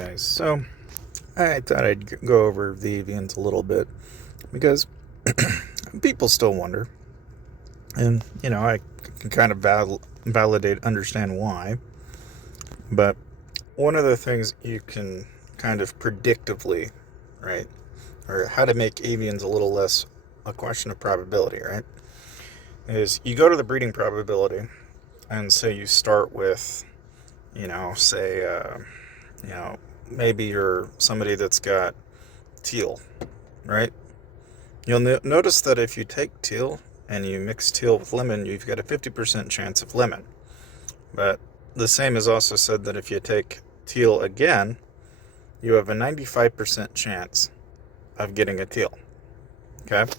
Guys, so I thought I'd go over the Avians a little bit because people still wonder, and I can kind of validate, understand why. But one of the things you can kind of predictively, right, or how to make Avians a little less a question of probability, right, is you go to the breeding probability and say you start with, say, you know, maybe you're somebody that's got teal, right? You'll notice that if you take teal and you mix teal with lemon, you've got a 50% chance of lemon. But the same is also said that if you take teal again, you have a 95% chance of getting a teal. Okay?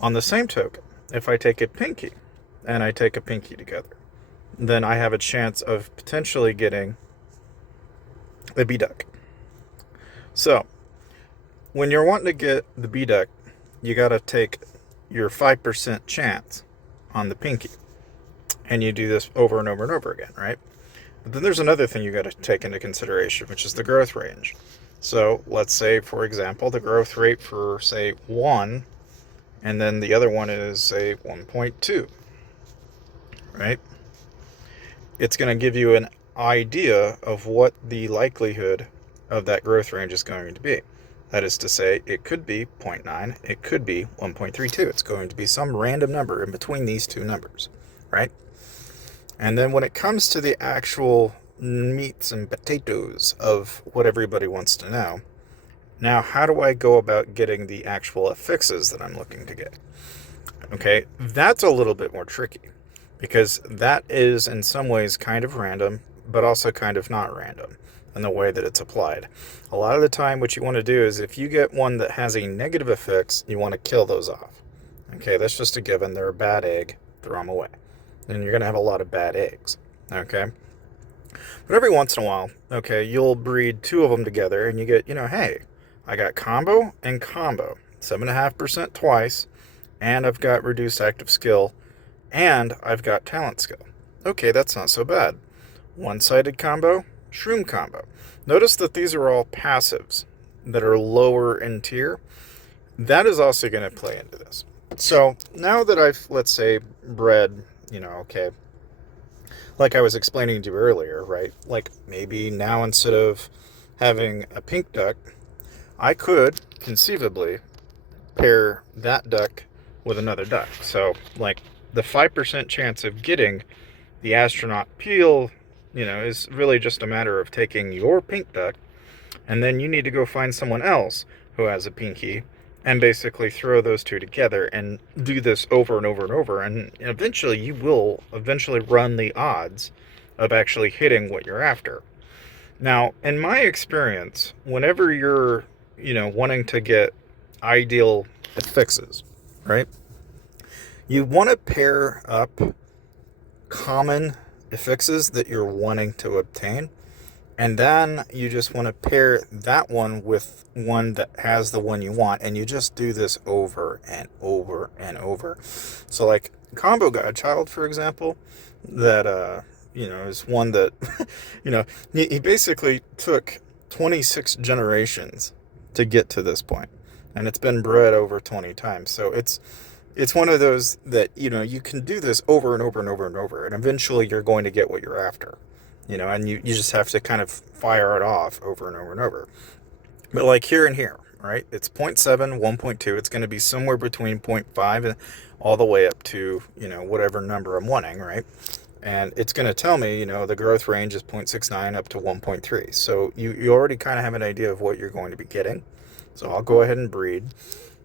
On the same token, if I take a pinky and I take a pinky together, then I have a chance of potentially getting a bee duck. So, when you're wanting to get the bee duck, you got to take your 5% chance on the pinky. And you do this over and over and over again, right? But then there's another thing you got to take into consideration, which is the growth range. So let's say, for example, the growth rate for, say, 1, and then the other one is, say, 1.2, right? It's going to give you an idea of what the likelihood of that growth range is going to be. That is to say, it could be 0.9, it could be 1.32. It's going to be some random number in between these two numbers, right? And then when it comes to the actual meats and potatoes of what everybody wants to know, now how do I go about getting the actual affixes that I'm looking to get? Okay, that's a little bit more tricky because that is in some ways kind of random, but also kind of not random in the way that it's applied. A lot of the time what you want to do is if you get one that has a negative affix, you want to kill those off. Okay, that's just a given. They're a bad egg. Throw them away. And you're going to have a lot of bad eggs. Okay? But every once in a while, okay, you'll breed two of them together and you get, hey, I got combo and combo. 7.5% twice, and I've got reduced active skill, and I've got talent skill. Okay, that's not so bad. One-sided combo, shroom combo. Notice that these are all passives that are lower in tier. That is also going to play into this. So now that I've, let's say, bred, okay, like I was explaining to you earlier, right? Like maybe now instead of having a pink duck, I could conceivably pair that duck with another duck. So like the 5% chance of getting the astronaut peel, is really just a matter of taking your pink duck, and then you need to go find someone else who has a pinky and basically throw those two together and do this over and over and over. And eventually you will run the odds of actually hitting what you're after. Now, in my experience, whenever you're, wanting to get ideal fixes, right? You want to pair up common affixes that you're wanting to obtain, and then you just want to pair that one with one that has the one you want, and you just do this over and over and over. So like Combo Godchild, for example, that is one that he basically took 26 generations to get to this point, and it's been bred over 20 times. So it's one of those that you can do this over and over and over and over, and eventually you're going to get what you're after. And you just have to kind of fire it off over and over and over. But like here and here, right? It's 0.7, 1.2. It's going to be somewhere between 0.5 and all the way up to, whatever number I'm wanting, right? And it's going to tell me, the growth range is 0.69 up to 1.3. So you already kind of have an idea of what you're going to be getting. So I'll go ahead and breed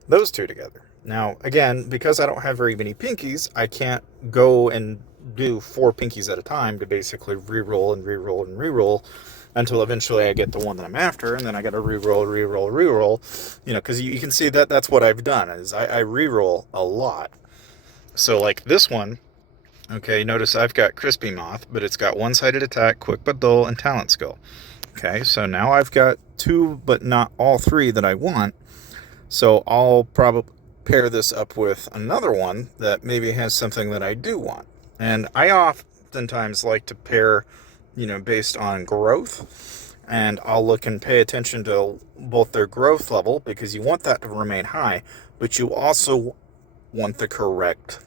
those two together. Now, again, because I don't have very many pinkies, I can't go and do 4 pinkies at a time to basically re-roll and re-roll and re-roll until eventually I get the one that I'm after, and then I got to re-roll, because you can see that that's what I've done, is I re-roll a lot. So like this one, okay, notice I've got Crispy Moth, but it's got one-sided attack, quick but dull, and talent skill. Okay, so now I've got 2, but not all 3 that I want, so I'll probably pair this up with another one that maybe has something that I do want. And I oftentimes like to pair, based on growth. and I'll look and pay attention to both their growth level, because you want that to remain high, but you also want the correct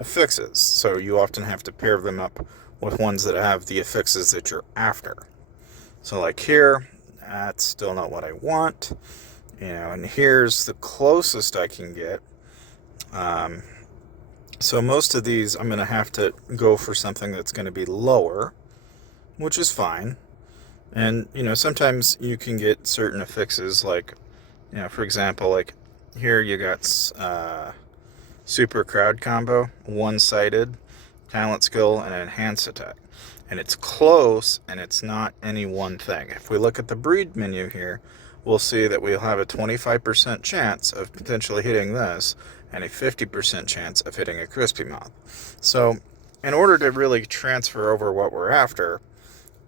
affixes. So you often have to pair them up with ones that have the affixes that you're after. So like here, that's still not what I want. And here's the closest I can get. So most of these, I'm going to have to go for something that's going to be lower, which is fine. And, sometimes you can get certain affixes, like, for example, like here you got super crowd combo, one-sided, talent skill, and enhanced attack. And it's close, and it's not any one thing. If we look at the breed menu here, we'll see that we'll have a 25% chance of potentially hitting this, and a 50% chance of hitting a crispy moth. So in order to really transfer over what we're after,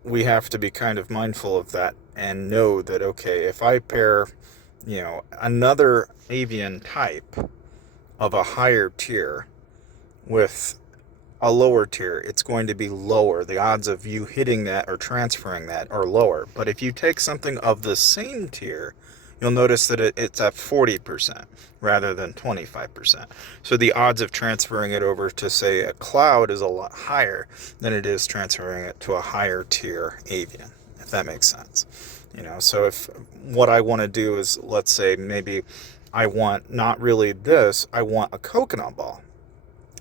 we have to be kind of mindful of that and know that, okay, if I pair, another avian type of a higher tier with a lower tier, it's going to be lower. The odds of you hitting that or transferring that are lower. But if you take something of the same tier, you'll notice that it's at 40% rather than 25%. So the odds of transferring it over to, say, a cloud is a lot higher than it is transferring it to a higher tier avian, if that makes sense. So if what I want to do is, let's say maybe I want not really this, I want a coconut ball.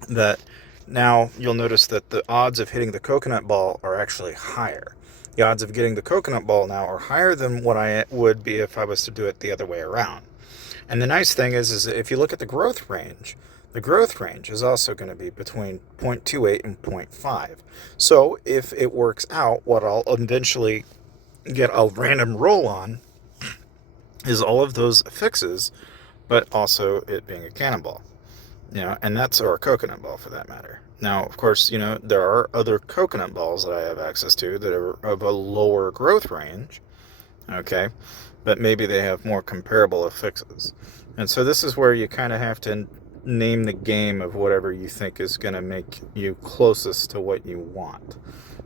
That now you'll notice that the odds of hitting the coconut ball are actually higher. The odds of getting the coconut ball now are higher than what I would be if I was to do it the other way around. And the nice thing is if you look at the growth range is also going to be between 0.28 and 0.5. So if it works out, what I'll eventually get a random roll on is all of those affixes, but also it being a cannonball. And that's, or a coconut ball for that matter. Now, of course, there are other coconut balls that I have access to that are of a lower growth range, okay, but maybe they have more comparable affixes. And so this is where you kind of have to name the game of whatever you think is going to make you closest to what you want.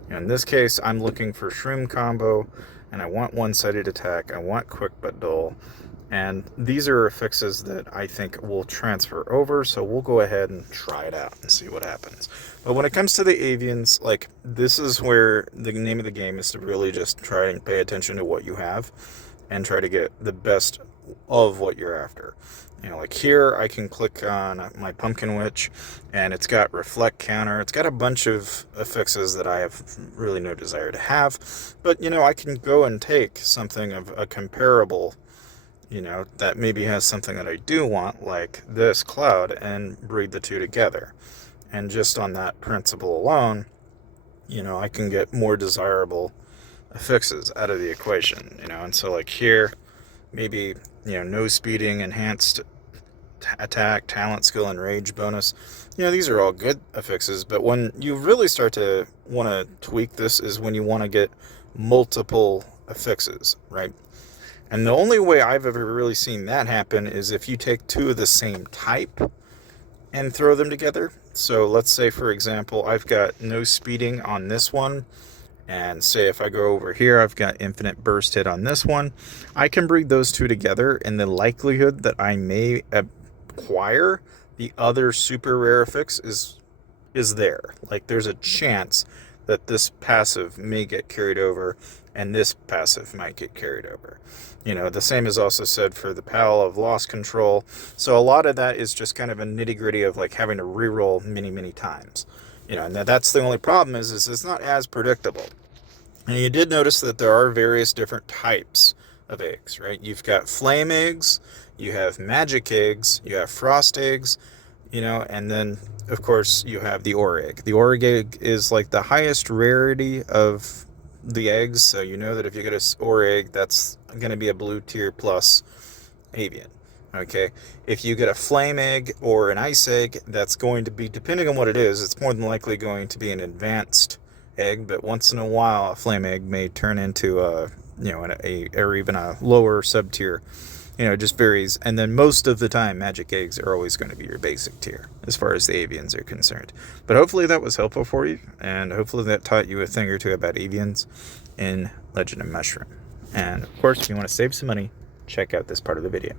In this case, I'm looking for shroom combo, and I want one-sided attack, I want quick but dull. And these are affixes that I think will transfer over, so we'll go ahead and try it out and see what happens. But when it comes to the avians, like, this is where the name of the game is to really just try and pay attention to what you have and try to get the best of what you're after. Like here, I can click on my Pumpkin Witch, and it's got Reflect Counter. It's got a bunch of affixes that I have really no desire to have. But, I can go and take something of a comparable, that maybe has something that I do want, like this cloud, and breed the two together. And just on that principle alone, I can get more desirable affixes out of the equation, and so like here, maybe, no speeding, enhanced attack, talent skill, and rage bonus. These are all good affixes, but when you really start to want to tweak this is when you want to get multiple affixes, right? And the only way I've ever really seen that happen is if you take two of the same type and throw them together. So let's say, for example, I've got no speeding on this one, and say if I go over here, I've got infinite burst hit on this one. I can breed those two together, and the likelihood that I may acquire the other super rare affix is there. Like, there's a chance that this passive may get carried over and this passive might get carried over. The same is also said for the Pal of Lost Control. So a lot of that is just kind of a nitty-gritty of like having to reroll many times. And that's the only problem is it's not as predictable. And you did notice that there are various different types of eggs, right? You've got flame eggs, you have magic eggs, you have frost eggs, and then, of course, you have the ore egg. The ore egg is like the highest rarity of the eggs, so you know that if you get a ore egg, that's going to be a blue tier plus avian. Okay, if you get a flame egg or an ice egg, that's going to be, depending on what it is, it's more than likely going to be an advanced egg, but once in a while a flame egg may turn into a or even a lower sub tier. It just varies. And then most of the time, magic eggs are always going to be your basic tier as far as the avians are concerned. But hopefully that was helpful for you, and hopefully that taught you a thing or two about avians in Legend of Mushroom. And of course, if you want to save some money, check out this part of the video.